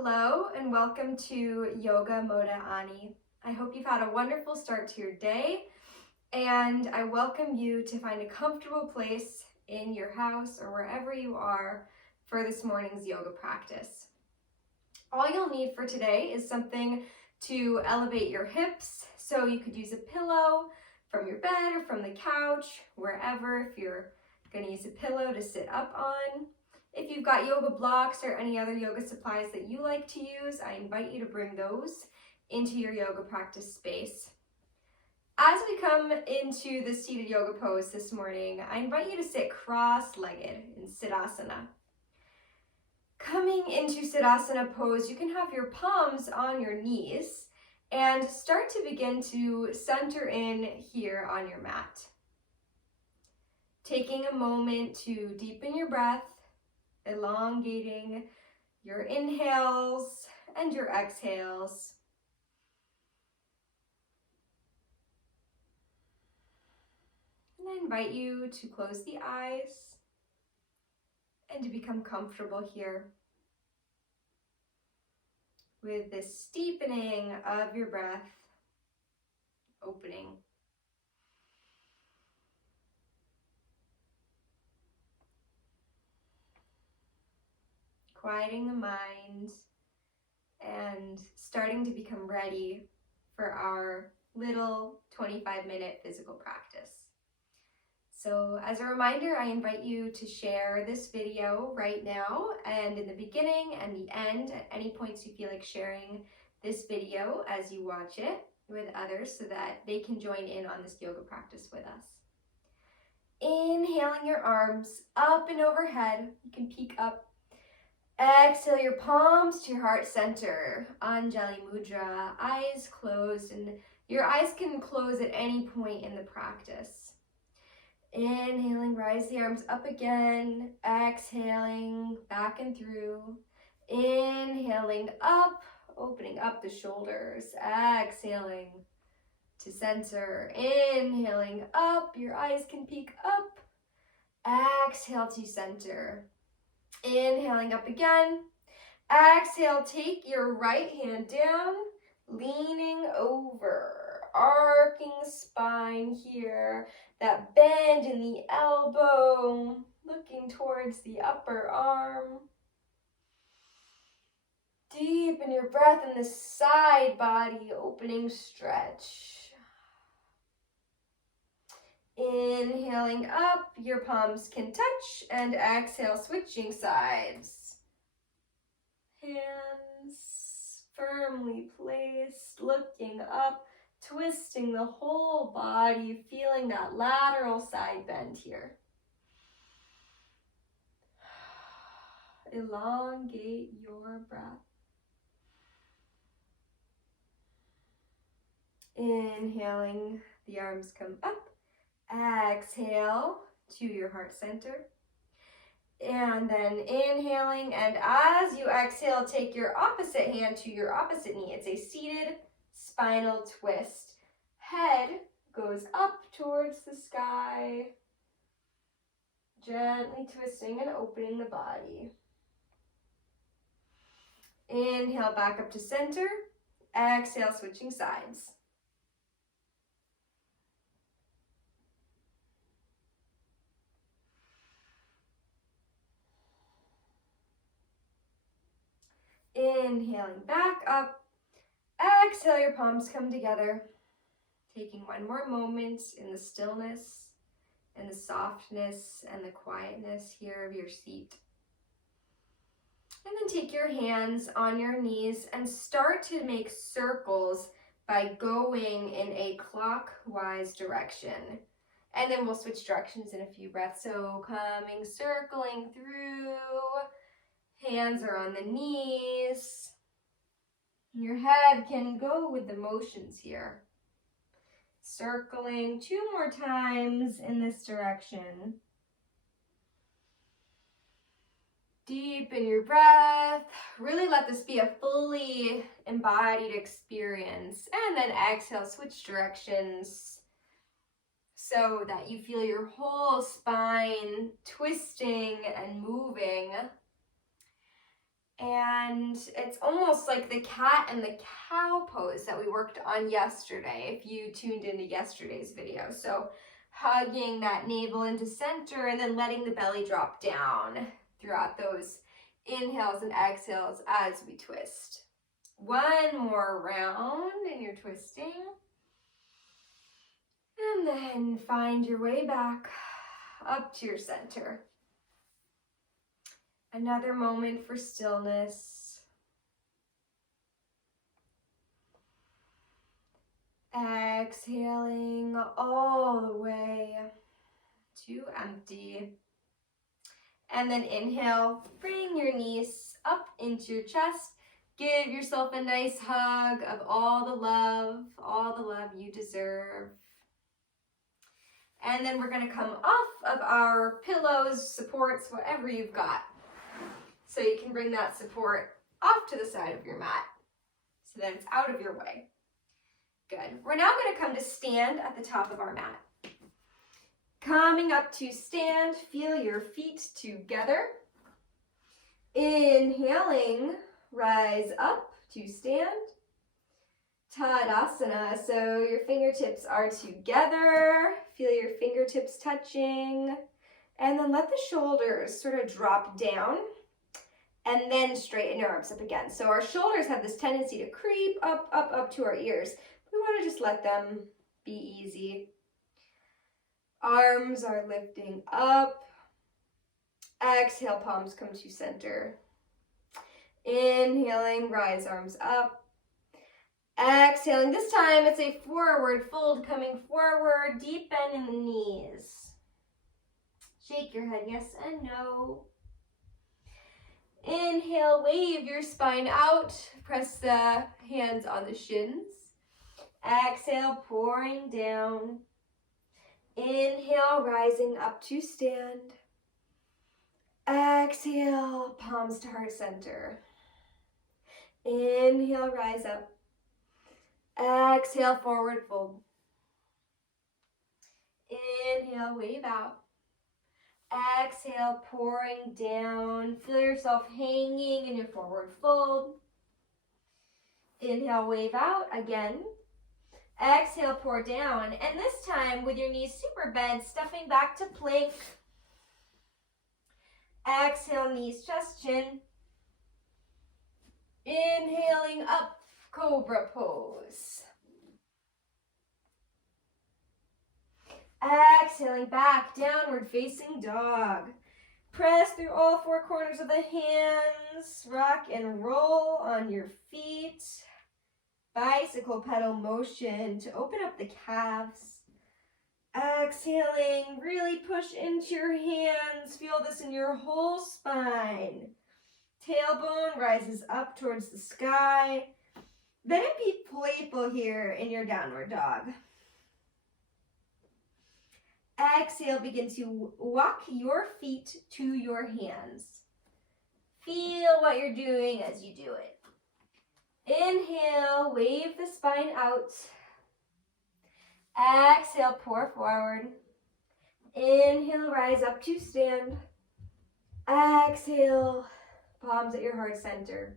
Hello and welcome to Yoga Modeh Ani. I hope you've had a wonderful start to your day, and I welcome you to find a comfortable place in your house or wherever you are for this morning's yoga practice. All you'll need for today is something to elevate your hips, so you could use a pillow from your bed or from the couch, wherever, if you're going to use a pillow to sit up on. If you've got yoga blocks or any other yoga supplies that you like to use, I invite you to bring those into your yoga practice space. As we come into the seated yoga pose this morning, I invite you to sit cross-legged in Siddhasana. Coming into Siddhasana pose, you can have your palms on your knees and start to begin to center in here on your mat. Taking a moment to deepen your breath, elongating your inhales and your exhales. And I invite you to close the eyes and to become comfortable here with this steepening of your breath, opening. Quieting the mind and starting to become ready for our little 25-minute physical practice. So as a reminder, I invite you to share this video right now, and in the beginning and the end, at any points you feel like sharing this video as you watch it with others so that they can join in on this yoga practice with us. Inhaling your arms up and overhead. You can peek up. Exhale your palms to your heart center, Anjali Mudra, eyes closed, and your eyes can close at any point in the practice. Inhaling, rise the arms up again, exhaling, back and through. Inhaling up, opening up the shoulders, exhaling to center. Inhaling up, your eyes can peek up, exhale to center. Inhaling up again. Exhale, take your right hand down, leaning over, arcing spine here, that bend in the elbow, looking towards the upper arm. Deepen your breath in the side body, opening stretch. Inhaling up, your palms can touch, and exhale, switching sides. Hands firmly placed, looking up, twisting the whole body, feeling that lateral side bend here. Elongate your breath. Inhaling, the arms come up. Exhale to your heart center. And then inhaling, and as you exhale, take your opposite hand to your opposite knee. It's a seated spinal twist. Head goes up towards the sky, gently twisting and opening the body. Inhale back up to center. Exhale, switching sides. Inhaling back up. Exhale, your palms come together. Taking one more moment in the stillness and the softness and the quietness here of your seat. And then take your hands on your knees and start to make circles by going in a clockwise direction. And then we'll switch directions in a few breaths. So coming, circling through. Hands are on the knees. Your head can go with the motions here. Circling 2 more times in this direction. Deepen your breath. Really let this be a fully embodied experience. And then exhale, switch directions so that you feel your whole spine twisting and moving. And it's almost like the cat and the cow pose that we worked on yesterday, if you tuned into yesterday's video. So hugging that navel into center and then letting the belly drop down throughout those inhales and exhales as we twist. One more round and you're twisting. And then find your way back up to your center. Another moment for stillness. Exhaling all the way to empty. And then inhale, bring your knees up into your chest. Give yourself a nice hug of all the love you deserve. And then we're going to come off of our pillows, supports, whatever you've got. So you can bring that support off to the side of your mat so that it's out of your way. Good. We're now going to come to stand at the top of our mat. Coming up to stand, feel your feet together. Inhaling, rise up to stand. Tadasana, so your fingertips are together. Feel your fingertips touching. And then let the shoulders sort of drop down. And then straighten your arms up again. So our shoulders have this tendency to creep up to our ears. We want to just let them be easy. Arms are lifting up. Exhale, palms come to center. Inhaling, rise arms up. Exhaling, this time it's a forward fold coming forward, deep bend in the knees. Shake your head yes and no. Inhale, wave your spine out. Press the hands on the shins. Exhale, pouring down. Inhale, rising up to stand. Exhale, palms to heart center. Inhale, rise up. Exhale, forward fold. Inhale, wave out. Exhale, pouring down. Feel yourself hanging in your forward fold. Inhale, wave out again. Exhale, pour down. And this time, with your knees super bent, stepping back to plank. Exhale, knees, chest, chin. Inhaling up, cobra pose. Exhaling back, downward facing dog. Press through all four corners of the hands. Rock and roll on your feet. Bicycle pedal motion to open up the calves. Exhaling, really push into your hands. Feel this in your whole spine. Tailbone rises up towards the sky. Then be playful here in your downward dog. Exhale, begin to walk your feet to your hands. Feel what you're doing as you do it. Inhale, wave the spine out. Exhale, pour forward. Inhale, rise up to stand. Exhale, palms at your heart center.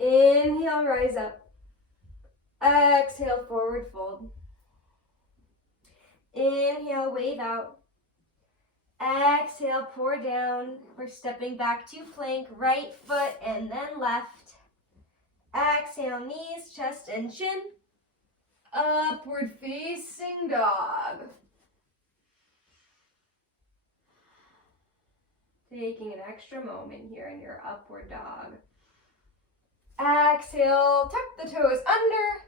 Inhale, rise up. Exhale, forward fold. Inhale, wave out. Exhale, pour down. We're stepping back to plank, right foot and then left. Exhale, knees, chest, and chin. Upward facing dog. Taking an extra moment here in your upward dog. Exhale, tuck the toes under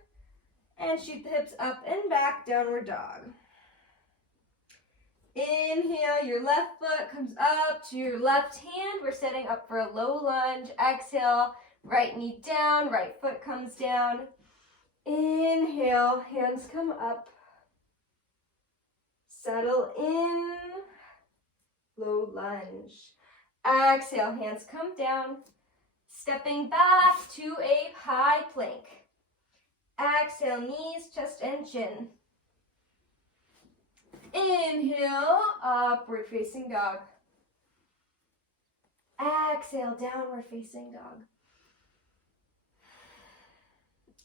and shoot the hips up and back, downward dog. Inhale, your left foot comes up to your left hand. We're setting up for a low lunge. Exhale, right knee down, right foot comes down. Inhale, hands come up. Settle in, low lunge. Exhale, hands come down. Stepping back to a high plank. Exhale, knees, chest, and chin. Inhale, upward facing dog. Exhale, downward facing dog.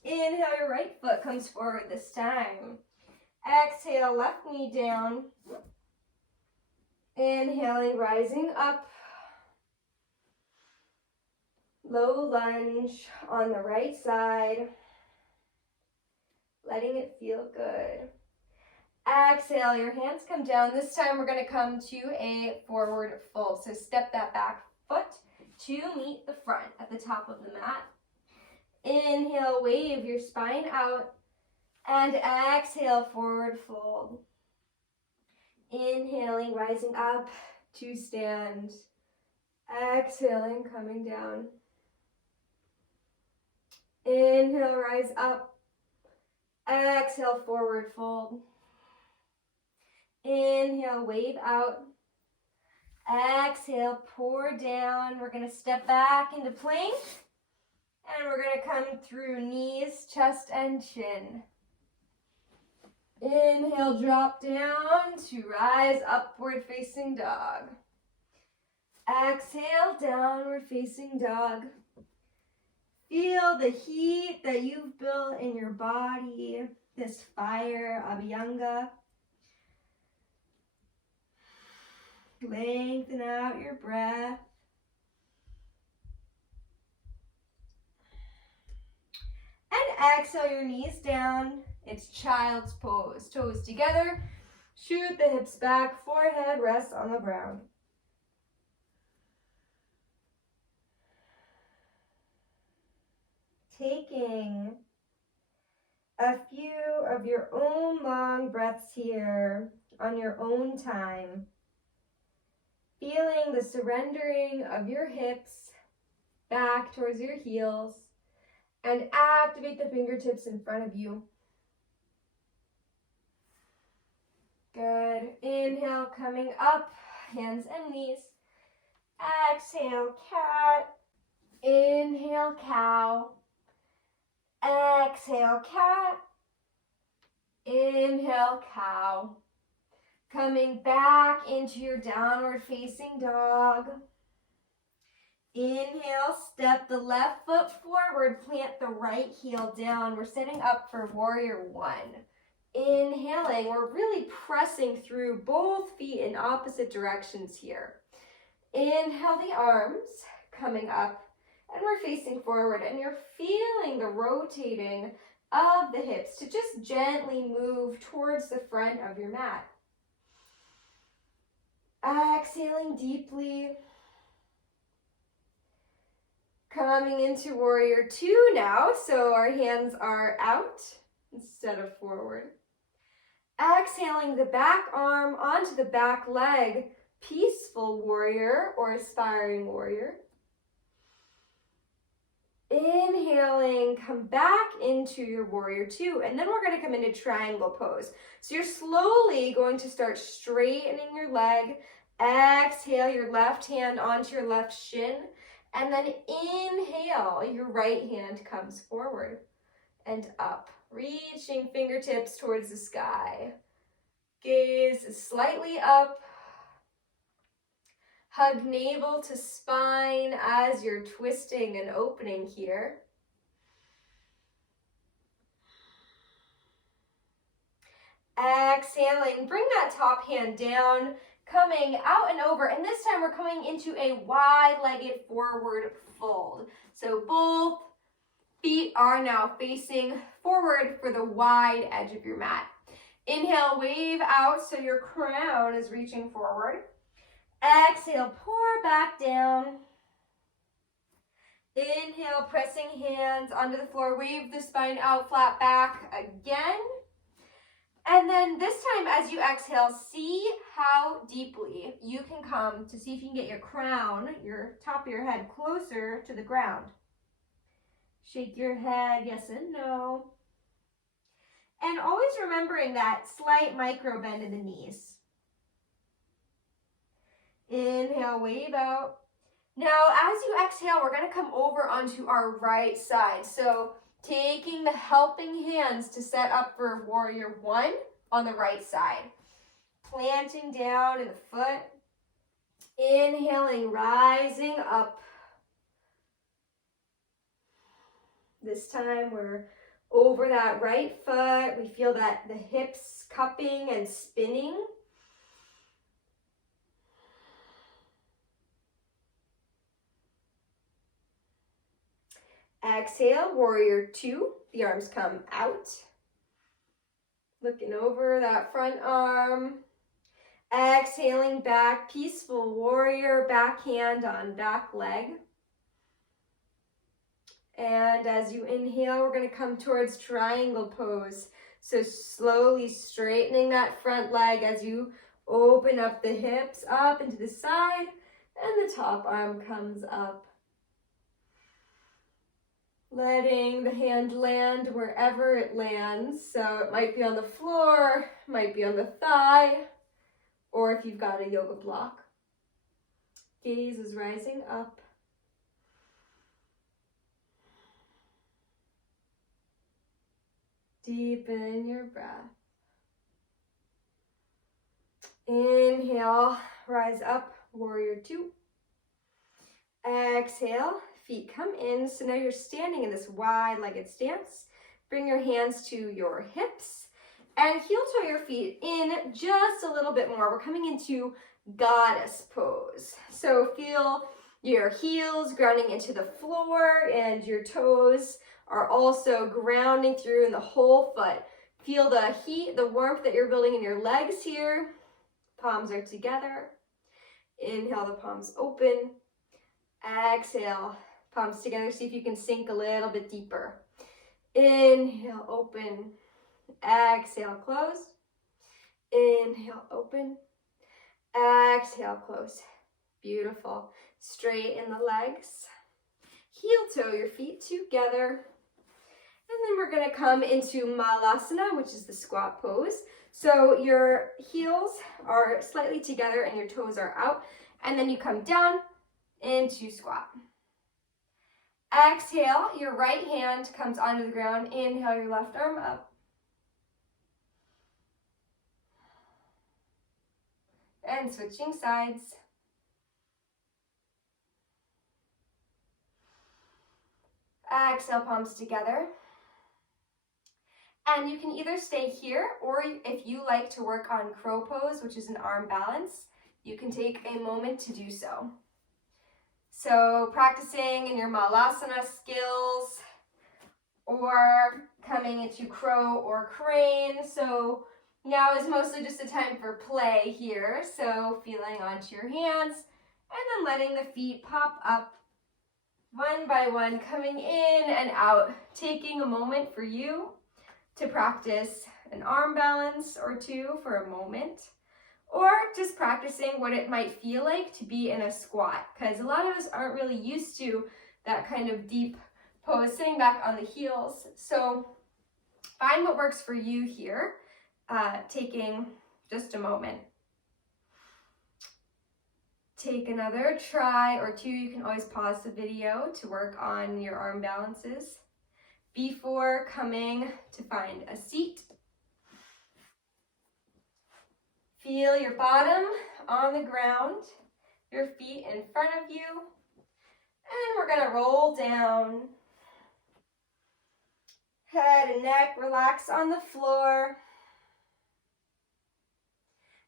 Inhale, your right foot comes forward this time. Exhale, left knee down. Inhaling, rising up. Low lunge on the right side. Letting it feel good. Exhale, your hands come down. This time we're going to come to a forward fold. So step that back foot to meet the front at the top of the mat. Inhale, wave your spine out. And exhale, forward fold. Inhaling, rising up to stand. Exhaling, coming down. Inhale, rise up. Exhale, forward fold. Inhale, wave out. Exhale, pour down. We're going to step back into plank. And we're going to come through knees, chest, and chin. Inhale, drop down to rise upward facing dog. Exhale, downward facing dog. Feel the heat that you've built in your body, this fire of Abhyanga. Lengthen out your breath. And exhale your knees down. It's child's pose. Toes together. Shoot the hips back. Forehead rests on the ground. Taking a few of your own long breaths here on your own time. Feeling the surrendering of your hips back towards your heels, and activate the fingertips in front of you. Good. Inhale, coming up, hands and knees. Exhale, cat. Inhale, cow. Exhale, cat. Inhale, cow. Coming back into your downward facing dog. Inhale, step the left foot forward, plant the right heel down. We're setting up for warrior one. Inhaling, we're really pressing through both feet in opposite directions here. Inhale the arms, coming up, and we're facing forward, and you're feeling the rotating of the hips to just gently move towards the front of your mat. Exhaling deeply. Coming into warrior two now, so our hands are out instead of forward. Exhaling the back arm onto the back leg, peaceful warrior or aspiring warrior. Inhaling, come back into your warrior two, and then we're going to come into triangle pose. So you're slowly going to start straightening your leg. Exhale your left hand onto your left shin, and then inhale, your right hand comes forward and up, reaching fingertips towards the sky. Gaze slightly up. Hug navel to spine as you're twisting and opening here. Exhaling, bring that top hand down, coming out and over. And this time we're coming into a wide-legged forward fold. So both feet are now facing forward for the wide edge of your mat. Inhale, wave out so your crown is reaching forward. Exhale, pour back down. Inhale, pressing hands onto the floor. Wave the spine out, flat back again. And then this time as you exhale, see how deeply you can come to see if you can get your crown, your top of your head, closer to the ground. Shake your head, yes and no. And always remembering that slight micro bend in the knees. Inhale, wave out. Now, as you exhale, we're going to come over onto our right side. So, taking the helping hands to set up for warrior one on the right side. Planting down in the foot. Inhaling, rising up. This time we're over that right foot. We feel that the hips cupping and spinning. Exhale, warrior two. The arms come out. Looking over that front arm. Exhaling back, peaceful warrior, back hand on back leg. And as you inhale, we're going to come towards triangle pose. So slowly straightening that front leg as you open up the hips up and to the side, and the top arm comes up. Letting the hand land wherever it lands. So it might be on the floor, might be on the thigh, or if you've got a yoga block. Gaze is rising up. Deepen your breath. Inhale, rise up, warrior two. Exhale, feet come in. So now you're standing in this wide-legged stance. Bring your hands to your hips and heel toe your feet in just a little bit more. We're coming into goddess pose. So feel your heels grounding into the floor and your toes are also grounding through in the whole foot. Feel the heat, the warmth that you're building in your legs here. Palms are together. Inhale, the palms open. Exhale, palms together. See if you can sink a little bit deeper. Inhale, open. Exhale, close. Inhale, open. Exhale, close. Beautiful. Straighten the legs. Heel toe your feet together. And then we're going to come into Malasana, which is the squat pose. So your heels are slightly together and your toes are out. And then you come down into squat. Exhale, your right hand comes onto the ground. Inhale, your left arm up. And switching sides. Exhale, palms together. And you can either stay here, or if you like to work on crow pose, which is an arm balance, you can take a moment to do so. So practicing in your Malasana skills, or coming into crow or crane. So now is mostly just a time for play here. So feeling onto your hands, and then letting the feet pop up one by one, coming in and out, taking a moment for you to practice an arm balance or two for a moment, or just practicing what it might feel like to be in a squat, because a lot of us aren't really used to that kind of deep pose, sitting back on the heels. So find what works for you here, taking just a moment. Take another try or two. You can always pause the video to work on your arm balances before coming to find a seat. Feel your bottom on the ground, your feet in front of you, and we're going to roll down. Head and neck relax on the floor.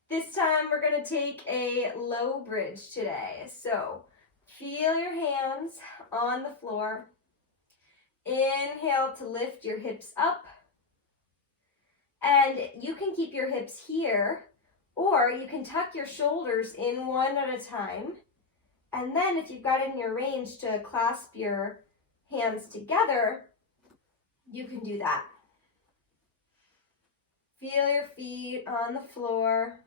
This time we're going to take a low bridge today. So feel your hands on the floor. Inhale to lift your hips up. And you can keep your hips here, or you can tuck your shoulders in one at a time. And then if you've got it in your range to clasp your hands together, you can do that. Feel your feet on the floor.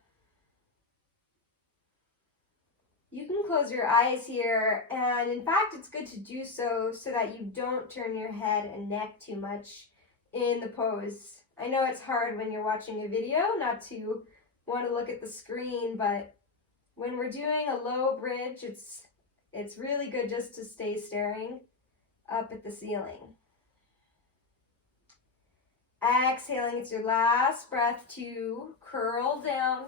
You can close your eyes here, and in fact, it's good to do so that you don't turn your head and neck too much in the pose. I know it's hard when you're watching a video not to want to look at the screen, but when we're doing a low bridge, it's really good just to stay staring up at the ceiling. Exhaling, it's your last breath to curl down.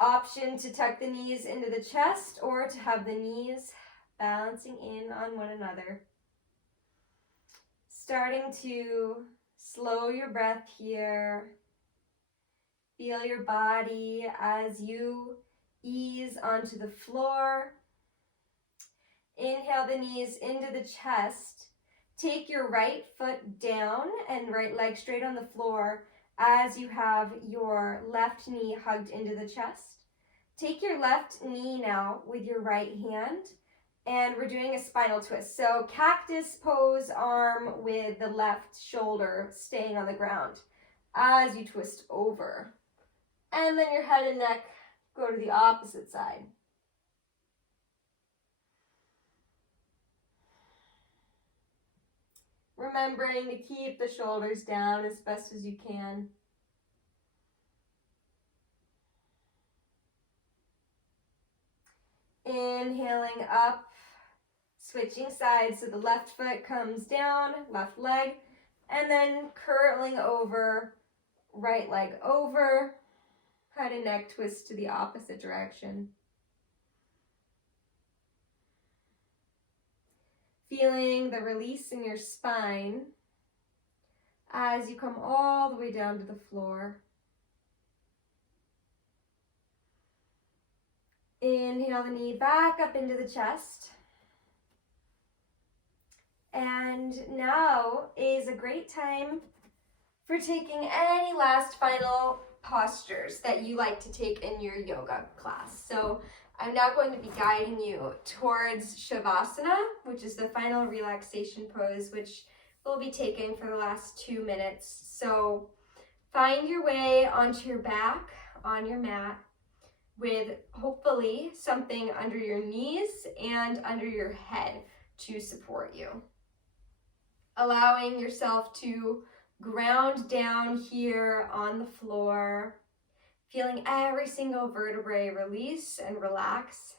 option to tuck the knees into the chest or to have the knees balancing in on one another. Starting to slow your breath here. Feel your body as you ease onto the floor. Inhale the knees into the chest. Take your right foot down and right leg straight on the floor as you have your left knee hugged into the chest. Take your left knee now with your right hand, and we're doing a spinal twist. So cactus pose, arm with the left shoulder staying on the ground as you twist over. And then your head and neck go to the opposite side. Remembering to keep the shoulders down as best as you can. Inhaling up, switching sides so the left foot comes down, left leg, and then curling over, right leg over, head and neck twist to the opposite direction. Feeling the release in your spine as you come all the way down to the floor. Inhale the knee back up into the chest. And now is a great time for taking any last final postures that you like to take in your yoga class. So I'm now going to be guiding you towards Shavasana, which is the final relaxation pose, which we'll be taking for the last 2 minutes. So find your way onto your back on your mat with hopefully something under your knees and under your head to support you. Allowing yourself to ground down here on the floor, feeling every single vertebrae release and relax.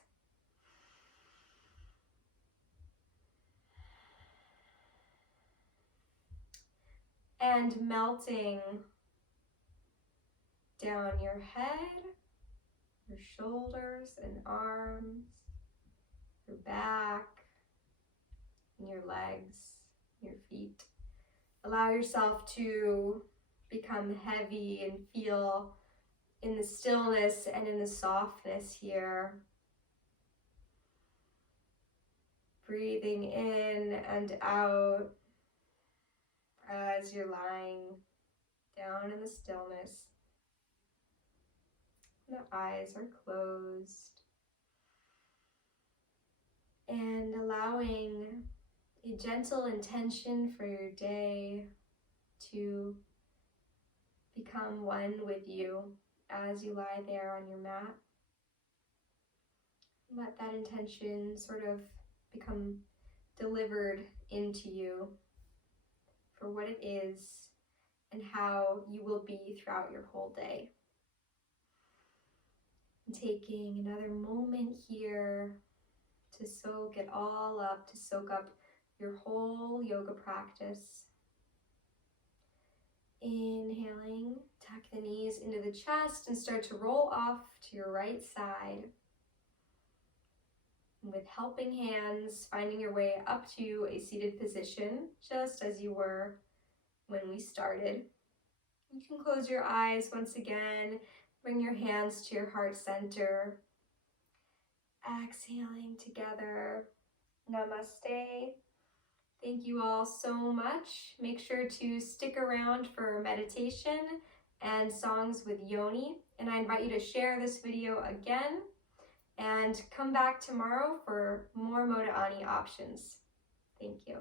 And melting down your head, your shoulders and arms, your back, and your legs, your feet. Allow yourself to become heavy and feel in the stillness and in the softness here. Breathing in and out as you're lying down in the stillness. The eyes are closed. And allowing a gentle intention for your day to become one with you as you lie there on your mat. Let that intention sort of become delivered into you for what it is and how you will be throughout your whole day. And taking another moment here to soak it all up, to soak up your whole yoga practice. Inhaling, tuck the knees into the chest and start to roll off to your right side. With helping hands, finding your way up to a seated position, just as you were when we started. You can close your eyes once again, bring your hands to your heart center. Exhaling together. Namaste. Thank you all so much. Make sure to stick around for meditation and songs with Yoni. And I invite you to share this video again and come back tomorrow for more Modeh options. Thank you.